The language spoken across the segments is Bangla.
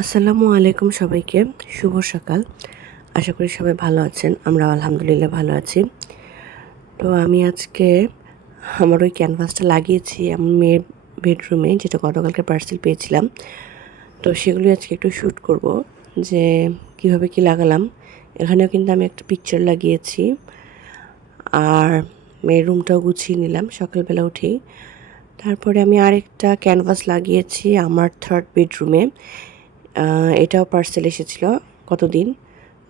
আসসালামু আলাইকুম সবাইকে। শুভ সকাল। আশা করি সবাই ভালো আছেন। আমরাও আলহামদুলিল্লাহ ভালো আছি। তো আমি আজকে আমার ওই ক্যানভাসটা লাগিয়েছি আমার মেয়ের বেডরুমে, যেটা গতকালকে পার্সেল পেয়েছিলাম। তো সেগুলি আজকে একটু শ্যুট করব যে কীভাবে কী লাগালাম। এখানেও কিন্তু আমি একটা পিকচার লাগিয়েছি। আর মেয়ের রুমটাও গুছিয়ে নিলাম সকালবেলা উঠেই। তারপরে আমি আরেকটা ক্যানভাস লাগিয়েছি আমার থার্ড বেডরুমে। এটাও পার্সেল এসেছিল কতদিন,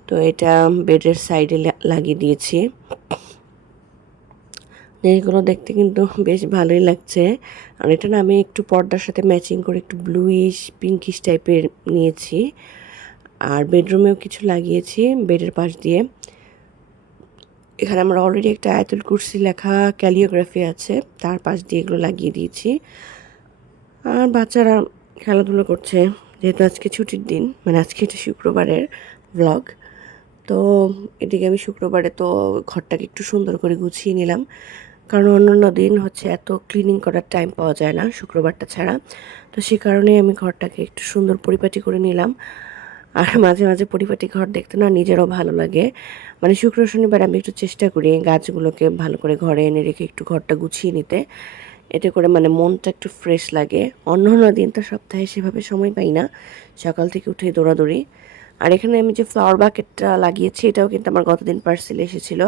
তো এটা বেডের সাইডে লাগিয়ে দিয়েছি। এইগুলো দেখতে কিন্তু বেশ ভালোই লাগছে। আর এটা না আমি একটু পর্দার সাথে ম্যাচিং করে একটু ব্লুইশ পিঙ্কিশ টাইপের নিয়েছি। আর বেডরুমেও কিছু লাগিয়েছি বেডের পাশ দিয়ে। এখানে আমরা অলরেডি একটা আয়াতুল কুরসি লেখা ক্যালিওগ্রাফি আছে, তার পাশ দিয়ে এগুলো লাগিয়ে দিয়েছি। আর বাচ্চারা খেলাধুলো করছে, যেহেতু আজকে ছুটির দিন, মানে আজকে এটা শুক্রবারের ব্লগ। তো এদিকে আমি শুক্রবারে তো ঘরটাকে একটু সুন্দর করে গুছিয়ে নিলাম, কারণ অন্যান্য দিন হচ্ছে এত ক্লিনিং করার টাইম পাওয়া যায় না শুক্রবারটা ছাড়া। তো সে কারণে আমি ঘরটাকে একটু সুন্দর পরিপাটি করে নিলাম। আর মাঝে মাঝে পরিপাটি ঘর দেখতে না নিজেরও ভালো লাগে। মানে শুক্র শনিবার আমি একটু চেষ্টা করি গাছগুলোকে ভালো করে ঘরে এনে রেখে একটু ঘরটা গুছিয়ে নিতে। এতে করে মানে মনটা একটু ফ্রেশ লাগে। অন্য দিন তো সপ্তাহে সেভাবে সময় পাই না, সকাল থেকে উঠে দৌড়াদৌড়ি। আর এখানে আমি যে ফ্লাওয়ার বাকেটটা লাগিয়েছি এটাও কিন্তু আমার গতদিন পার্সেল এসেছিল।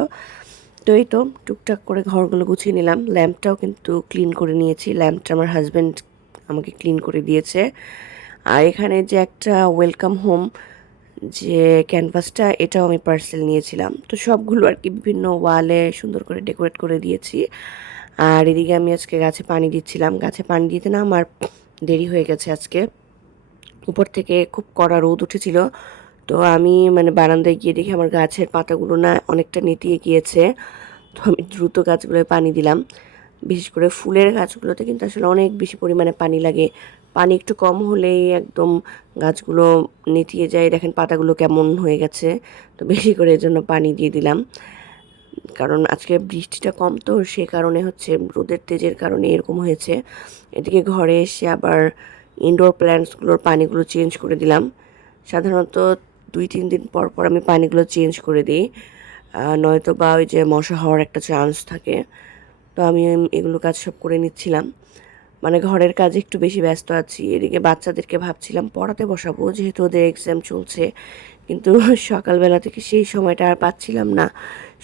তো এই তো টুকটাক করে ঘরগুলো গুছিয়ে নিলাম। ল্যাম্পটাও কিন্তু ক্লিন করে নিয়েছি, ল্যাম্পটা আমার হাজব্যান্ড আমাকে ক্লিন করে দিয়েছে। আর এখানে যে একটা ওয়েলকাম হোম যে ক্যানভাসটা, এটাও আমি পার্সেল নিয়েছিলাম। তো সবগুলো আর কি বিভিন্ন ওয়ালে সুন্দর করে ডেকোরেট করে দিয়েছি। আর এদিকে আমি আজকে গাছে পানি দিচ্ছিলাম। গাছে পানি দিতে না আমার দেরি হয়ে গেছে আজকে। উপর থেকে খুব কড়া রোদ উঠেছিল। তো আমি মানে বারান্দায় গিয়ে দেখি আমার গাছের পাতাগুলো না অনেকটা নেতিয়ে গিয়েছে। তো আমি দ্রুত গাছগুলোয় পানি দিলাম। বিশেষ করে ফুলের গাছগুলোতে কিন্তু আসলে অনেক বেশি পরিমাণে পানি লাগে। পানি একটু কম হলেই একদম গাছগুলো নেতিয়ে যায়। দেখেন পাতাগুলো কেমন হয়ে গেছে। তো বেশি করে এর জন্য পানি দিয়ে দিলাম, কারণ আজকে বৃষ্টিটা কম, তো সে কারণে হচ্ছে রোদের তেজের কারণে এরকম হয়েছে। এদিকে ঘরে এসে আবার ইনডোর প্ল্যান্টসগুলোর পানিগুলো চেঞ্জ করে দিলাম। সাধারণত 2-3 দিন পর পর আমি পানিগুলো চেঞ্জ করে দিই, নয়তো বা ওই যে মশা হওয়ার একটা চান্স থাকে। তো আমি এগুলো কাজ সব করে নিচ্ছিলাম, মানে ঘরের কাজে একটু বেশি ব্যস্ত আছি। এদিকে বাচ্চাদেরকে ভাবছিলাম পড়াতে বসাবো, যেহেতু ওদের এক্সাম চলছে, কিন্তু সকালবেলা থেকে সেই সময়টা আর পাচ্ছিলাম না,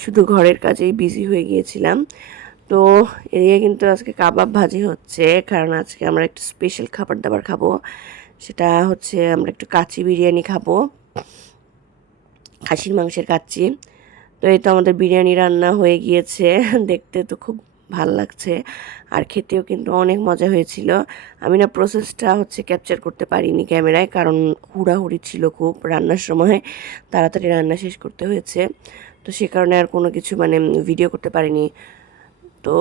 শুধু ঘরের কাজেই বিজি হয়ে গিয়েছিলাম। তো এদিকে কিন্তু আজকে কাবাব ভাজি হচ্ছে, কারণ আজকে আমরা একটু স্পেশাল খাবার দাবার খাবো। সেটা হচ্ছে আমরা একটু কাচ্চি বিরিয়ানি খাবো, খাসির মাংসের কাচ্চি। তো এই তো আমাদের বিরিয়ানি রান্না হয়ে গিয়েছে। দেখতে তো খুব ভাল লাগছে, আর খেতেও কিন্তু অনেক মজা হয়েছিল। আমি না প্রসেসটা হচ্ছে ক্যাপচার করতে পারিনি ক্যামেরায়, কারণ হুড়াহুড়ি ছিল খুব রান্নার সময়, তাড়াতাড়ি রান্না শেষ করতে হয়েছে। তো সে কারণে আর কোনো কিছু মানে ভিডিও করতে পারিনি। তো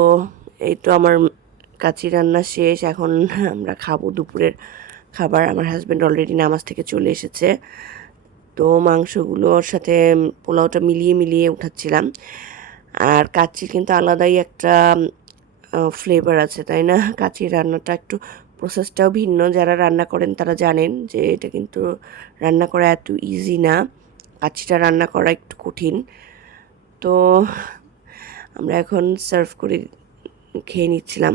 এই তো আমার কাচ্চি রান্না শেষ, এখন আমরা খাবো দুপুরের খাবার। আমার হাজব্যান্ড অলরেডি নামাজ থেকে চলে এসেছে। তো মাংসগুলোর সাথে পোলাওটা মিলিয়ে মিলিয়ে উঠাচ্ছিলাম। আর কাচ্চির কিন্তু আলাদাই একটা ফ্লেভার আছে, তাই না? কাচ্চির রান্নাটা একটু প্রসেসটাও ভিন্ন। যারা রান্না করেন তারা জানেন যে এটা কিন্তু রান্না করা এত ইজি না, কাচ্চিটা রান্না করা একটু কঠিন। তো আমরা এখন সার্ভ করে খেয়ে নিচ্ছিলাম,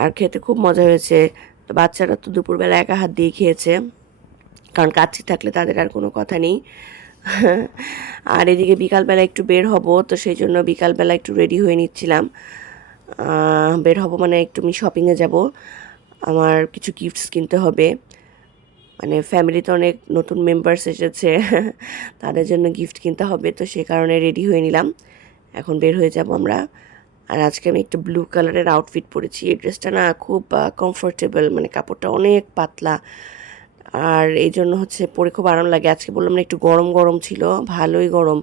আর খেতে খুব মজা হয়েছে। তো বাচ্চারা তো দুপুরবেলা একা হাত দিয়ে খেয়েছে, কারণ কাচ্চি থাকলে তাদের আর কোনো কথা নেই। আর এদিকে বিকালবেলা একটু বের হব, তো সেই জন্য বিকালবেলা একটু রেডি হয়ে নিচ্ছিলাম। বের হব মানে একটু আমি শপিংয়ে যাব, আমার কিছু গিফটস কিনতে হবে। মানে ফ্যামিলিতে অনেক নতুন মেম্বার্স এসেছে, তাদের জন্য গিফট কিনতে হবে। তো সে কারণে রেডি হয়ে নিলাম, এখন বের হয়ে যাব আমরা। আর আজকে আমি একটা ব্লু কালারের আউটফিট পরেছি। এই ড্রেসটা না খুব কমফোর্টেবল, মানে কাপড়টা অনেক পাতলা, আর এই জন্য হচ্ছে পরে খুব আরাম লাগে। আজকে বললাম না একটু গরম গরম ছিল, ভালোই গরম।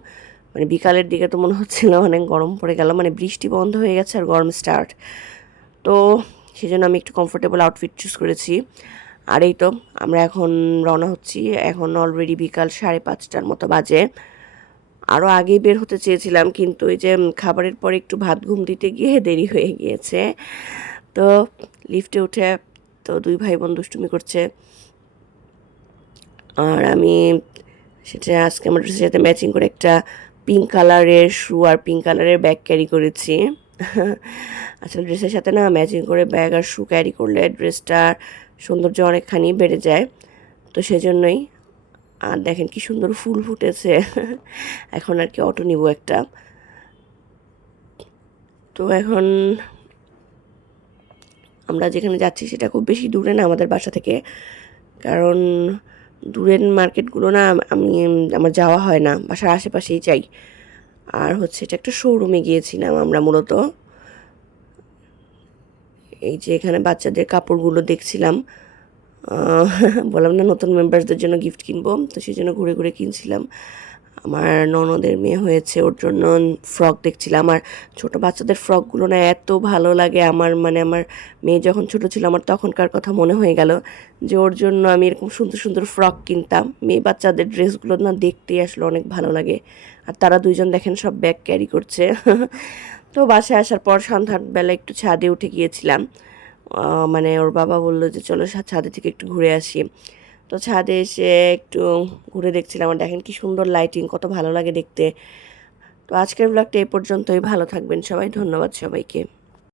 মানে বিকালের দিকে তো মনে হচ্ছিল অনেক গরম পড়ে গেল, মানে বৃষ্টি বন্ধ হয়ে গেছে আর গরম স্টার্ট। তো সেই জন্য আমি একটু কমফোর্টেবল আউটফিট চুজ করেছি। আর এই তো আমরা এখন রওনা হচ্ছি। এখন অলরেডি বিকাল 5:30টার মতো বাজে। আরও আগেই বের হতে চেয়েছিলাম, কিন্তু ওই যে খাবারের পরে একটু ভাত ঘুম দিতে গিয়ে দেরি হয়ে গিয়েছে। তো লিফটে উঠে তো দুই ভাই বোন দুষ্টুমি করছে। আর আমি সেটা আজকে আমার ড্রেসের সাথে ম্যাচিং করে একটা পিঙ্ক কালারের শু আর পিঙ্ক কালারের ব্যাগ ক্যারি করেছি। আসলে ড্রেসের সাথে না ম্যাচিং করে ব্যাগ আর শু ক্যারি করলে ড্রেসটার সৌন্দর্য অনেকখানি বেড়ে যায়, তো সেজন্যই। আর দেখেন কি সুন্দর ফুল ফুটেছে। এখন আর কি অটো নিব একটা। তো এখন আমরা যেখানে যাচ্ছি সেটা খুব বেশি দূরে না আমাদের বাসা থেকে, কারণ দূরের মার্কেটগুলো না আমি আমার যাওয়া হয় না, বাসার আশেপাশেই যাই। আর হচ্ছে এটা একটা শোরুমে গিয়েছিলাম আমরা মূলত। এই যে এখানে বাচ্চাদের কাপড়গুলো দেখছিলাম, বললাম না নতুন মেম্বারসদের জন্য গিফট কিনবো, তো সেই জন্য ঘুরে ঘুরে কিনছিলাম। আমার ননদের মেয়ে হয়েছে, ওর জন্য ফ্রক দেখছিলাম। আর ছোট বাচ্চাদের ফ্রকগুলো না এত ভালো লাগে আমার, মানে আমার মেয়ে যখন ছোট ছিল আমার তখনকার কথা মনে হয়ে গেল যে ওর জন্য আমি এরকম সুন্দর সুন্দর ফ্রক কিনতাম। মেয়ে বাচ্চাদের ড্রেসগুলো না দেখতেই আসলে অনেক ভালো লাগে। আর তারা দুইজন দেখেন সব ব্যাগ ক্যারি করছে। তো বাসায় আসার পর সন্ধ্যাবেলা একটু ছাদে উঠে গিয়েছিলাম। মানে ওর বাবা বললো যে চলো ছাদে থেকে একটু ঘুরে আসি। তো ছাদে এসে একটু ঘুরে দেখছিলাম, আর দেখেন কি সুন্দর লাইটিং, কত ভালো লাগে দেখতে। তো আজকের ব্লগটা এই পর্যন্তই। ভালো থাকবেন সবাই, ধন্যবাদ সবাইকে।